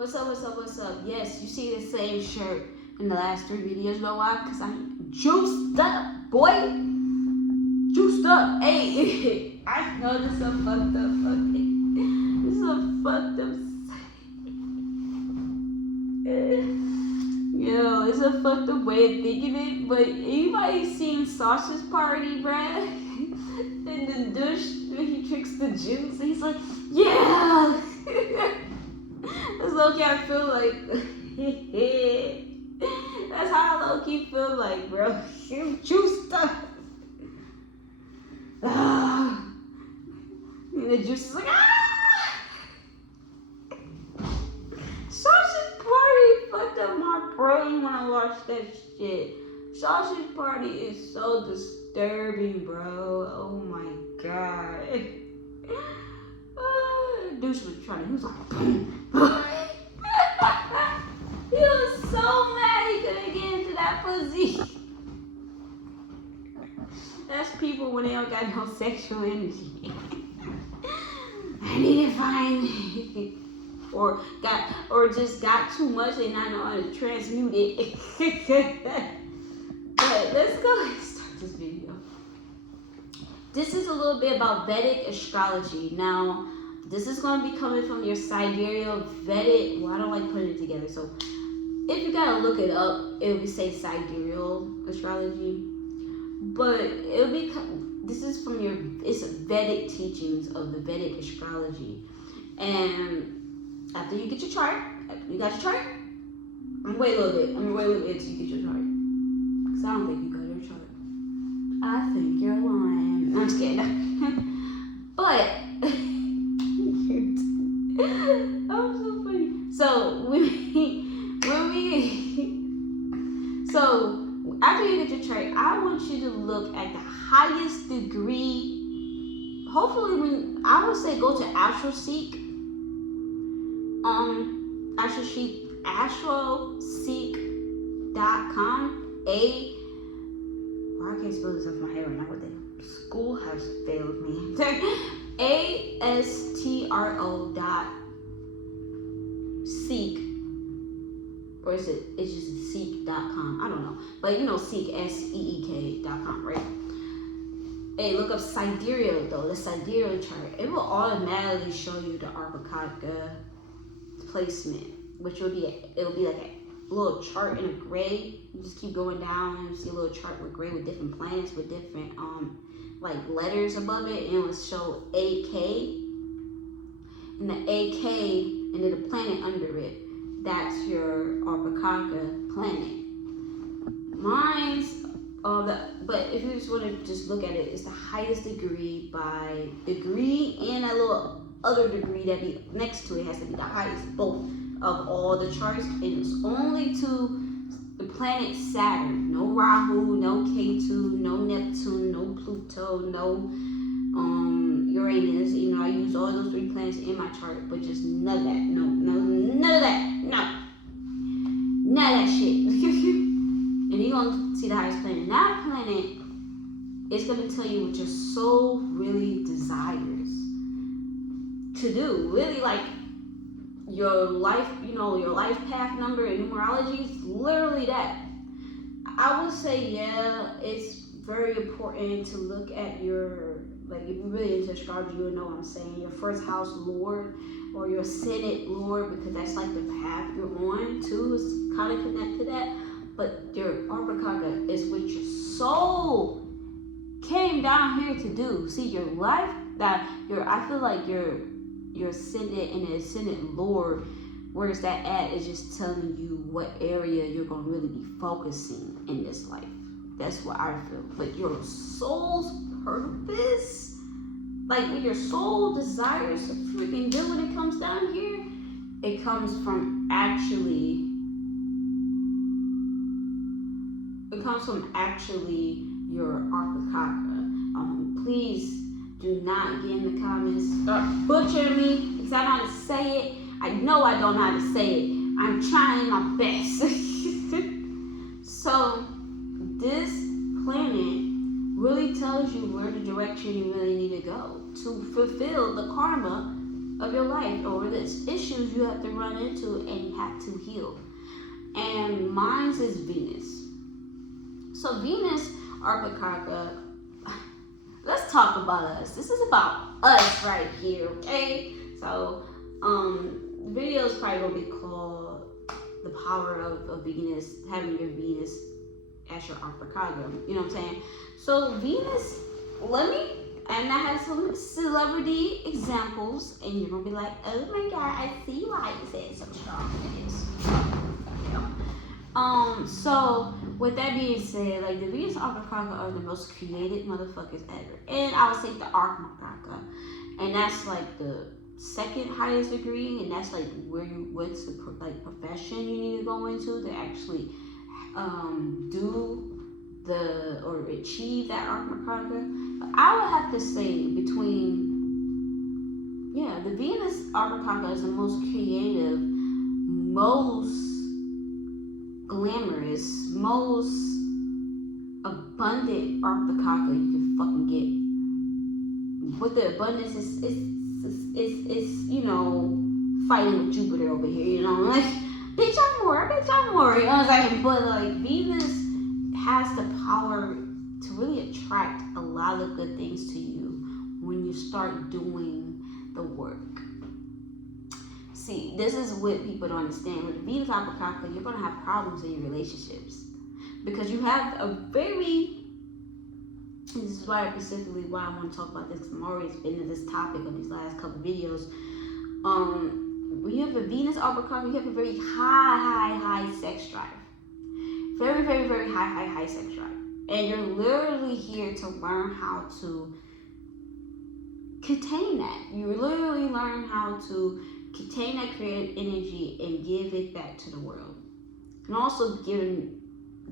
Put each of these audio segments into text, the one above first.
What's up, what's up, what's up? Yes, you see the same shirt in the last 3 videos. You know why? Because I'm juiced up, boy. Juiced up. Hey, I know this is a fucked up fucking. This is a fucked up. Yo, it's a fucked up way of thinking it. But anybody seen Sausage Party, bruh? In the douche when he drinks the juice, he's like, yeah. That's low-key I feel like. That's how I low-key feel like, bro. You juiced up. And the juice is like, Sausage Party fucked up my brain when I watched that shit. Sausage Party is so disturbing, bro. Oh my god. Douche was trying. He was like, boom. He was so mad he couldn't get into that pussy. That's people when they don't got no sexual energy. I need to find or just got too much and not know how to transmute it. But let's go and start this video. This is a little bit about Vedic astrology. Now, this is going to be coming from your sidereal Vedic. Well, I don't like putting it together. So, if you gotta look it up, it will say sidereal astrology. But it'll be. This is from your. It's Vedic teachings of the Vedic astrology. And after you get your chart, you got your chart. I'm gonna wait a little bit until you get your chart. Cause I don't think you got your chart. I think you're lying. I'm just kidding. But. Oh, so funny. So after you get your chart, I want you to look at the highest degree. Hopefully, when I would say go to AstroSeek, AstroSeek.com. I can't spell this off my head right now. What the school has failed me. ASTRO.seek, or is it? It's just seek.com. I don't know, but you know, seek SEEK.com, right? Hey, look up sidereal though. The sidereal chart. It will automatically show you the atmakaraka placement, which will be it'll be like a little chart in a gray. You just keep going down and you see a little chart with gray with different planets with different like letters above it, and it will show AK, and the AK and then the planet under it. That's your atmakaraka planet. Mine's but if you just want to just look at it, it's the highest degree by degree, and that little other degree that be next to it has to be the highest, both of all the charts, and it's only to the planet Saturn. No Rahu, no Ketu, no Neptune, no Pluto, no Uranus. You know, I use all those 3 planets in my chart, but just none of that. No, none of that. No. None of that shit. And you're going to see the highest planet. That planet is going to tell you what your soul really desires to do. Really, like, your life, you know, your life path number in numerology is literally that. I would say, yeah, it's very important to look at your, like, if you're really into astrology, you'll know what I'm saying, your first house lord or your ascendant lord, because that's like the path you're on too, is kind of connected to that. But your atmakaraka is what your soul came down here to do. See, your life, I feel like your ascendant and the ascendant lord, where's that at, is just telling you what area you're going to really be focusing in this life. That's what I feel. But your soul's purpose, like what your soul desires to freaking do when it comes down here, it comes from actually your atmakaraka. Please do not get in the comments start butchering me, because I know how to say it. I know I don't know how to say it. I'm trying my best. So this planet really tells you where the direction you really need to go to fulfill the karma of your life, or there's issues you have to run into and you have to heal. And mine is Venus. So Venus, atmakaraka, let's talk about us. This is about us right here, okay? So, the video is probably gonna be called "The Power of Venus," having your Venus as your atmakaraka. You know what I'm saying? So Venus, and I have some celebrity examples, and you're gonna be like, "Oh my God, I see why you said so strong." It is. So with that being said, like the Venus atmakaraka are the most creative motherfuckers ever, and I would say the atmakaraka, and that's like the second highest degree, and that's like where you what's the profession you need to go into to actually do the or achieve that atmakaraka. But I would have to say between the Venus atmakaraka is the most creative, most glamorous, most abundant atmakaraka you can fucking get. With the abundance, it's fighting with Jupiter over here, like bitch I'm more, you know what I'm saying? But like Venus has the power to really attract a lot of good things to you when you start doing the work. See, this is what people don't understand. With the Venus atmakaraka, you're gonna have problems in your relationships because you have a very. This is why I want to talk about this. Because I'm always been to this topic of these last couple videos. When you have a Venus atmakaraka, you have a very high sex drive. Very, very, very high sex drive, and you're literally here to learn how to contain that. You literally learn how to contain that creative energy and give it back to the world, and also giving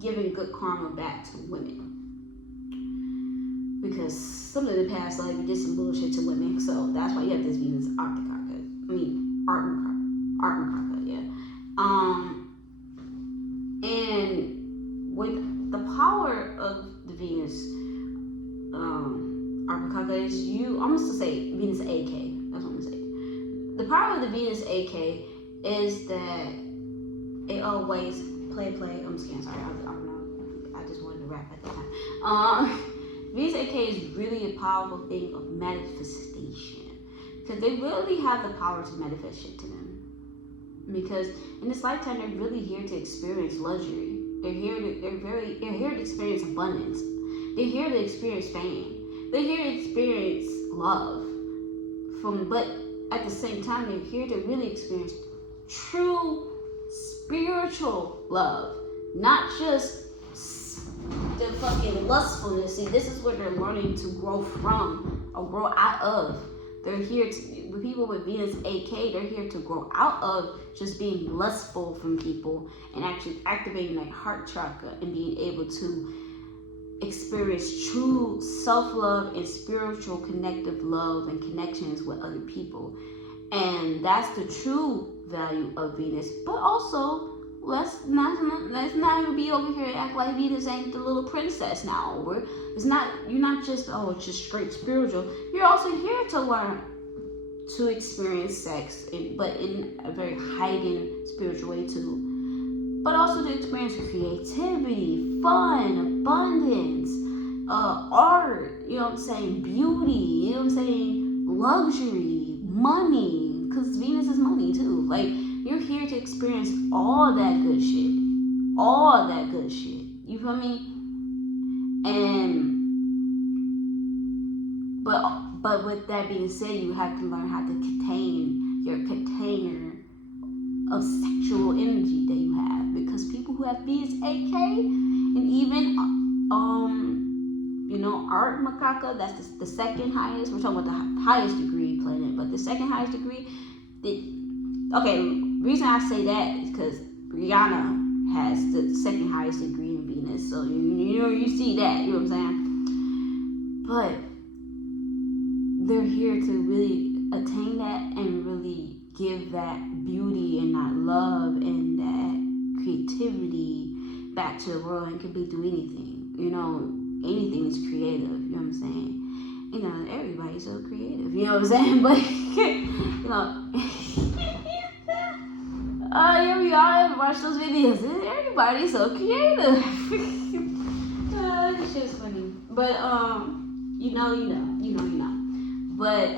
good karma back to women, because some of the past life you did some bullshit to women, so that's why you have this Venus atmakaraka. Atmakaraka, yeah. And with the power of the Venus atmakaraka is I'm supposed to say Venus AK. That's what I'm gonna say. The power of the Venus AK is that it always play. I'm just kidding. Sorry, I don't know. I just wanted to rap at the time. Venus AK is really a powerful thing of manifestation, because they really have the power to manifest shit to them. Because in this lifetime, they're really here to experience luxury. They're here to experience abundance. They're here to experience fame. They're here to experience love. But at the same time, they're here to really experience true spiritual love, not just the fucking lustfulness. See, this is what they're learning to grow from or grow out of. They're here to, the people with Venus AK, they're here to grow out of just being lustful from people and actually activating that heart chakra and being able to experience true self-love and spiritual connective love and connections with other people. And that's the true value of Venus. But also, let's not even be over here and act like Venus ain't the little princess now. You're not just it's just straight spiritual. You're also here to learn to experience sex, but in a very heightened spiritual way too. But also to experience creativity, fun, abundance, art, you know what I'm saying, beauty, you know what I'm saying, luxury, money, because Venus is money too. Like, you're here to experience all that good shit. All that good shit. You feel me? And but with that being said, you have to learn how to contain your container of sexual energy that you have. Because people who have Venus AK and even atmakaraka, that's the second highest. We're talking about the highest degree planet, but the second highest degree, reason I say that is because Rihanna has the second highest degree in Venus, so you see that, you know what I'm saying? But they're here to really attain that and really give that beauty and that love and that creativity back to the world, and can be through anything. Anything is creative, you know what I'm saying? You know, everybody's so creative. You know what I'm saying? But you know, here we are. Watch those videos. Everybody's so creative. It's just funny. But you know. But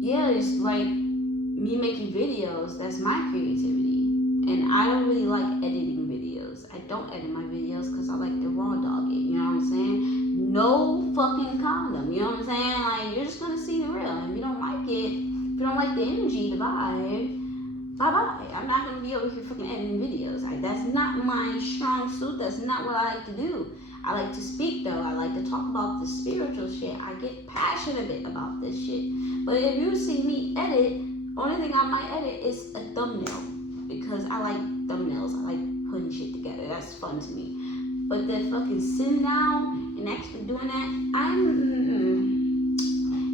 yeah, it's like me making videos. That's my creativity, and I don't really like editing videos. I don't edit my videos because I like to raw dog it. You know what I'm saying? No fucking condom. You know what I'm saying? Like, you're just gonna see the real. If you don't like it, if you don't like the energy, the vibe, bye-bye. I'm not gonna be over here fucking editing videos. That's not my strong suit. That's not what I like to do. I like to speak though. I like to talk about the spiritual shit. I get passionate about this shit. But if you see me edit, only thing I might edit is a thumbnail, because I like thumbnails. I like putting shit together. That's fun to me. But the fucking sitting down and actually doing that,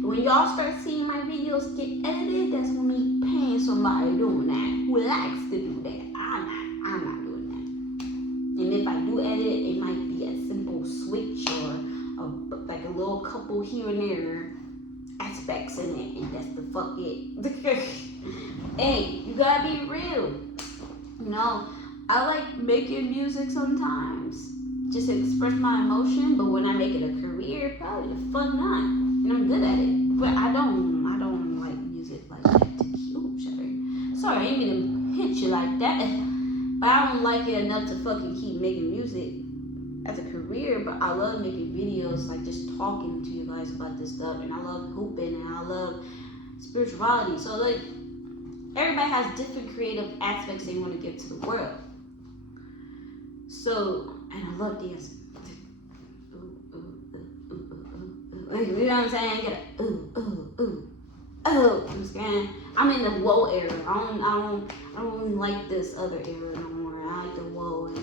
when y'all start seeing my videos get edited, that's when me paying somebody doing that who likes to do that. I'm not doing that. And if I do edit, it might be a simple switch or like a little couple here and there aspects in it, and that's the fuck it. Hey, you gotta be real. You know, I like making music sometimes, just to express my emotion. But when I make it a career, probably the fuck not. And I'm good at it. But I don't like music like that. Ooh, sorry, I ain't mean to hit you like that. But I don't like it enough to fucking keep making music as a career. But I love making videos, like just talking to you guys about this stuff. And I love hooping, and I love spirituality. So like, everybody has different creative aspects they want to give to the world. So, and I love dancing. You know what I'm saying? You gotta I'm in the whoa era. I don't really like this other era no more. I like the whoa and the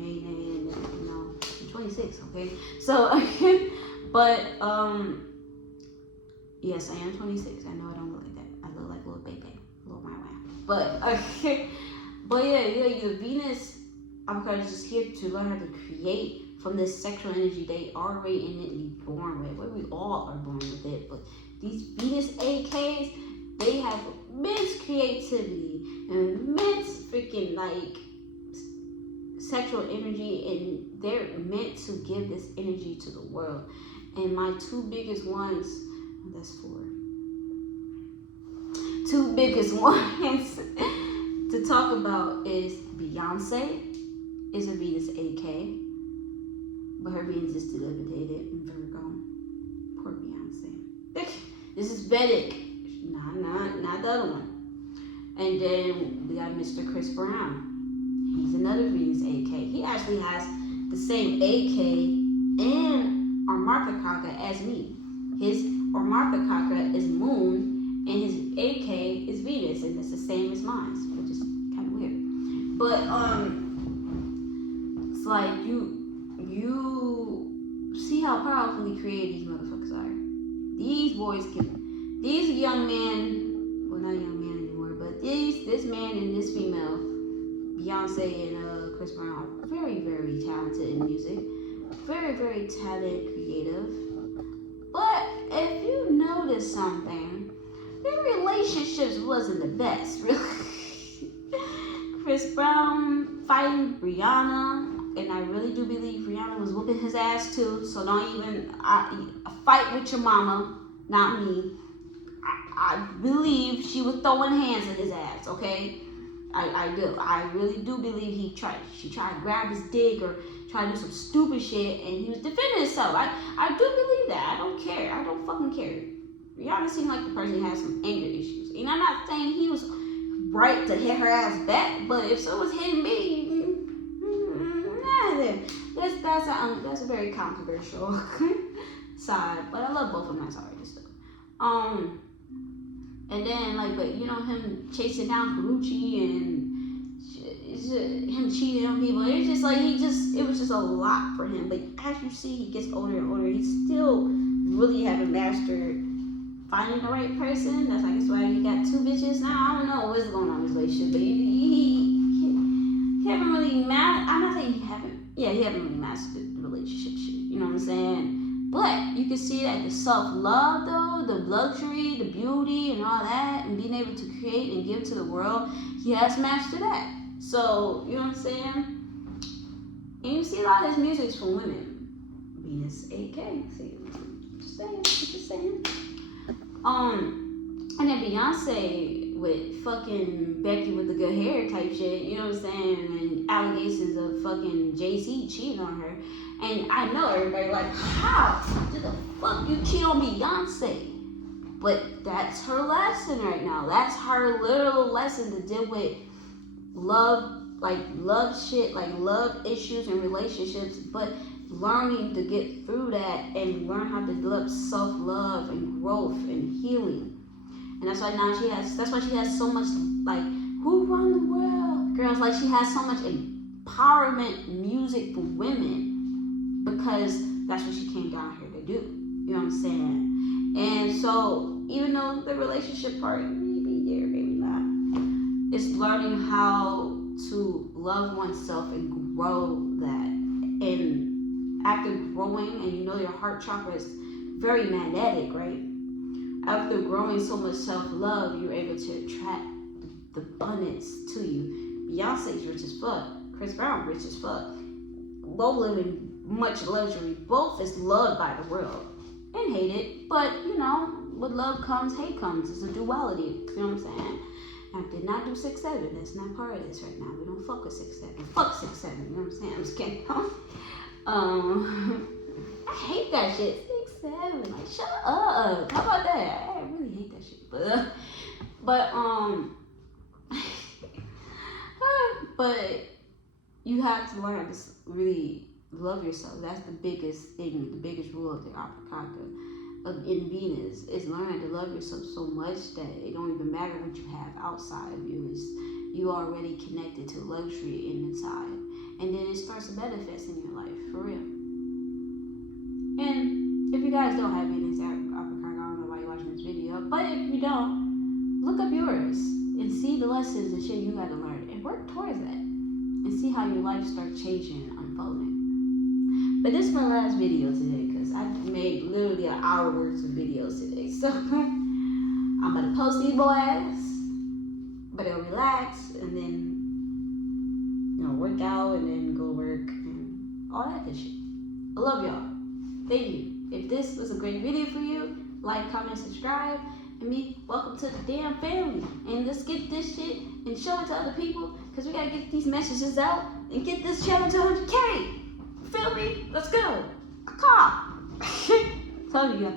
nay and the, you know, I'm 26, okay? So but yes, I am 26. I know I don't look like that. I look like a little baby, a little wow. But yeah, the Venus avocado is just here to learn how to create from this sexual energy they already innately born with. Well, we all are born with it, but these Venus AKs, they have immense creativity and immense freaking like sexual energy, and they're meant to give this energy to the world. And my two biggest ones, that's 4. Two biggest ones to talk about is Beyonce is a Venus AK. But her Venus is dilapidated in Virgo. Poor Beyonce. This is Vedic. Not the other one. And then we got Mr. Chris Brown. He's another Venus AK. He actually has the same AK and atmakaraka as me. His atmakaraka is Moon, and his AK is Venus, and it's the same as mine, which is kind of weird. But it's like you see how powerfully creative these motherfuckers are. These boys these young men, well, not young men anymore, but this man and this female, Beyonce and Chris Brown, very, very talented in music, very, very talented, creative. But if you notice something, their relationships wasn't the best, really. Chris Brown fighting Rihanna. And I really do believe Rihanna was whooping his ass too. So don't even fight with your mama, not me. I believe she was throwing hands at his ass. Okay, I do. I really do believe she tried to grab his dick or try to do some stupid shit, and he was defending himself. I do believe that. I don't care. I don't fucking care. Rihanna seemed like the person who has some anger issues, and I'm not saying he was right to hit her ass back, but if someone's hitting me. That's a very controversial side, but I love both of them as artists though. And then but you know, him chasing down Karuchi and him cheating on people. It's just like it was just a lot for him. But as you see, he gets older and older. He still really haven't mastered finding the right person. That's why he got 2 bitches now. I don't know what's going on in his relationship, but he haven't really I'm not saying he haven't. Yeah, he haven't really mastered the relationship shit. You know what I'm saying? But you can see that the self-love though, the luxury, the beauty and all that, and being able to create and give to the world, he has mastered that. So, you know what I'm saying? And you see a lot of his music is for women. Venus 8K. See, just saying. And then Beyonce with fucking Becky with the good hair type shit, you know what I'm saying? And allegations of fucking Jay-Z cheating on her. And I know everybody like, how did the fuck you cheat on Beyonce? But that's her lesson right now. That's her literal lesson to deal with love, like love shit, like love issues and relationships, but learning to get through that and learn how to develop self-love and growth and healing. And that's why now that's why she has so much, like, who run the world? Girls, like, she has so much empowerment music for women because that's what she came down here to do. You know what I'm saying? And so, even though the relationship part, maybe there, maybe not, it's learning how to love oneself and grow that. And after growing, and you know your heart chakra is very magnetic, right? After growing so much self-love, you're able to attract the abundance to you. Beyonce's rich as fuck. Chris Brown rich as fuck. Both living much luxury. Both is loved by the world and hated. But, you know, with love comes, hate comes. It's a duality. You know what I'm saying? I did not do 6'7". That's not part of this right now. We don't fuck with 6'7". Fuck 6'7". You know what I'm saying? I'm just kidding. I hate that shit. 6'7". Like, shut up. How about that? I really hate that shit. But you have to learn to really love yourself. That's the biggest thing, the biggest rule of the atmakaraka in Venus is learning to love yourself so much that it don't even matter what you have outside of you. It's you already connected to luxury inside, and then it starts to manifest in your life for real. And if you guys don't have Venus atmakaraka, I don't know why you're watching this video, but if you don't, look up yours and see the lessons and shit you got to learn and work towards that, and see how your life starts changing and unfolding. But this is my last video today because I made literally an hour worth of videos today. So I'm going to post these boys, but I'll relax and then, you know, work out and then go work and all that good shit. I love y'all. Thank you. If this was a great video for you, like, comment, subscribe, and welcome to the damn family. And let's get this shit and show it to other people because we got to get these messages out and get this channel to 100K. Feel me? Let's go. Told you.